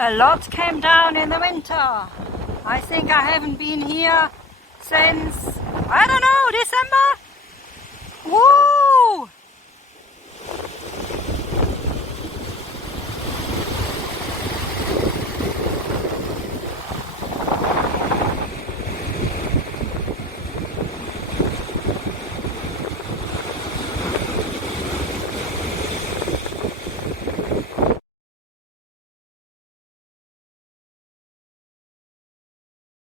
A lot came down in the winter. I think I haven't been here since, I don't know, December? Woo!